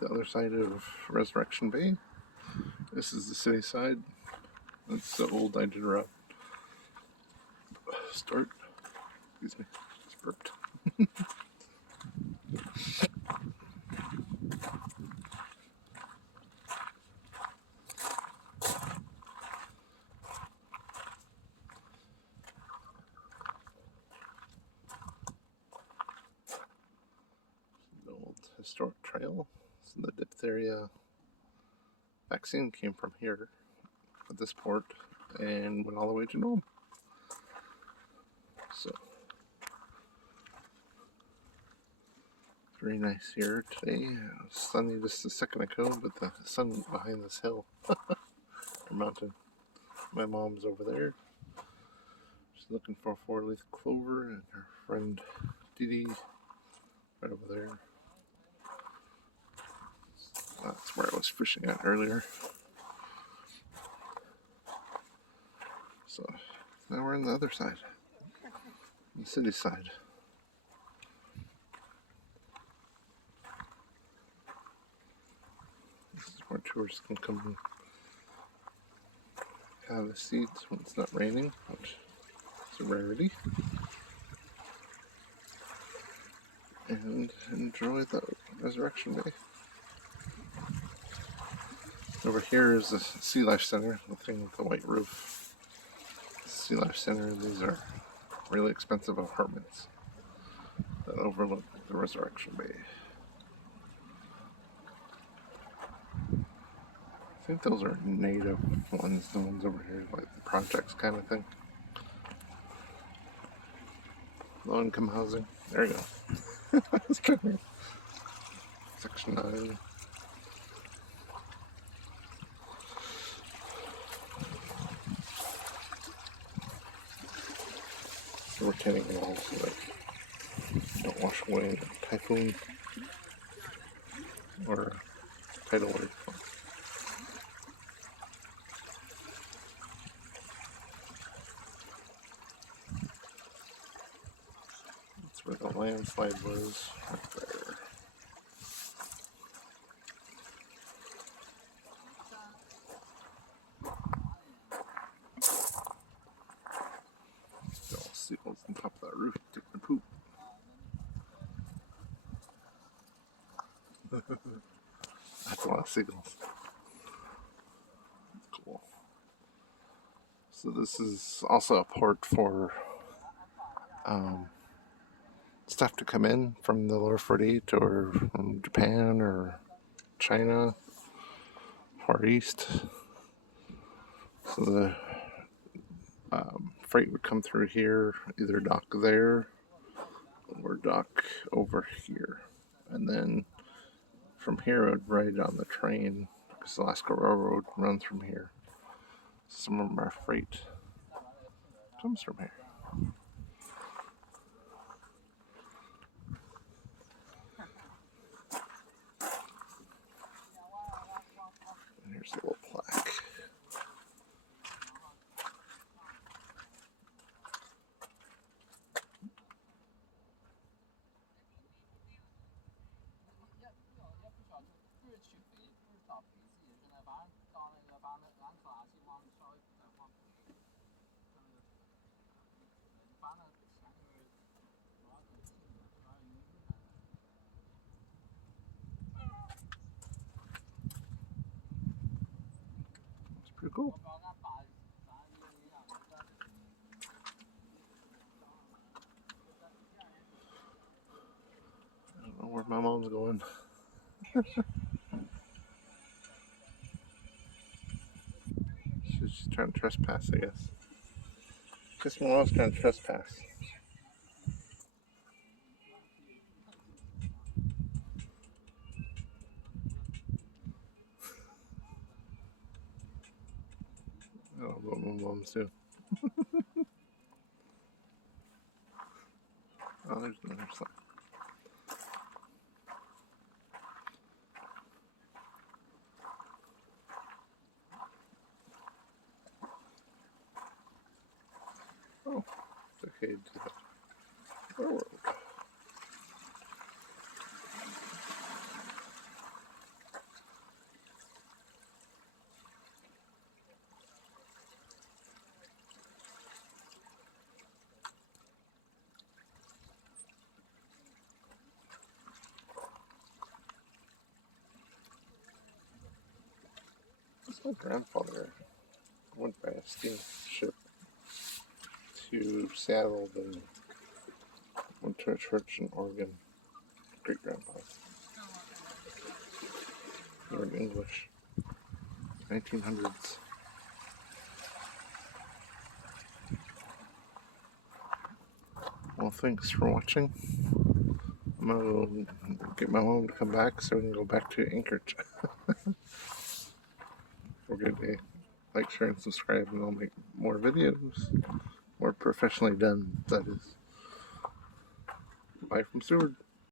the other side of Resurrection Bay. This is the city side. That's the old Iditarod start. Excuse me, just burped. The old historic trail. So the diphtheria vaccine came from here at this port and went all the way to Nome. So very nice here today. It was sunny just a second ago, but the sun behind this hill or mountain. My mom's over there. She's looking for a 4-leaf clover, and her friend Dee Dee right over there. That's where I was fishing at earlier. So now we're on the other side, the city side. This is where tourists can come and have a seat when it's not raining, which is a rarity, and enjoy the Resurrection Bay. Over here is the Sea Life Center, the thing with the white roof. Sea Life Center, these are really expensive apartments that overlook the Resurrection Bay. I think those are native ones, the ones over here, like the projects kind of thing. Low income housing. There you go. Section 9. Retaining walls so that don't wash away in a typhoon or tidal wave. That's where the landslide was, right there. All seagulls on top of that roof taking a poop. That's a lot of seagulls. Cool. So this is also a port for stuff to come in from the lower 48 or from Japan or China, Far East. So the freight would come through here, either dock there or dock over here, and then from here it would ride on the train because the Alaska Railroad runs from here. Some of our freight comes from here. And here's a little plaque. It's pretty cool. I don't know where my mom's going. She's trying to trespass, I guess. Guess my mom's trying to trespass. I don't know what my mom's do. Oh, there's another sign. Oh, it's okay to do that. Railroad. My grandfather went by a steamship to Seattle, then went to a church in Oregon. Great grandpa. Learned English. 1900s. Well, thanks for watching. I'm gonna get my mom to come back so we can go back to Anchorage. We're good day. Like, share, and subscribe, and I'll make more videos. More professionally done, that is. Bye from Seward.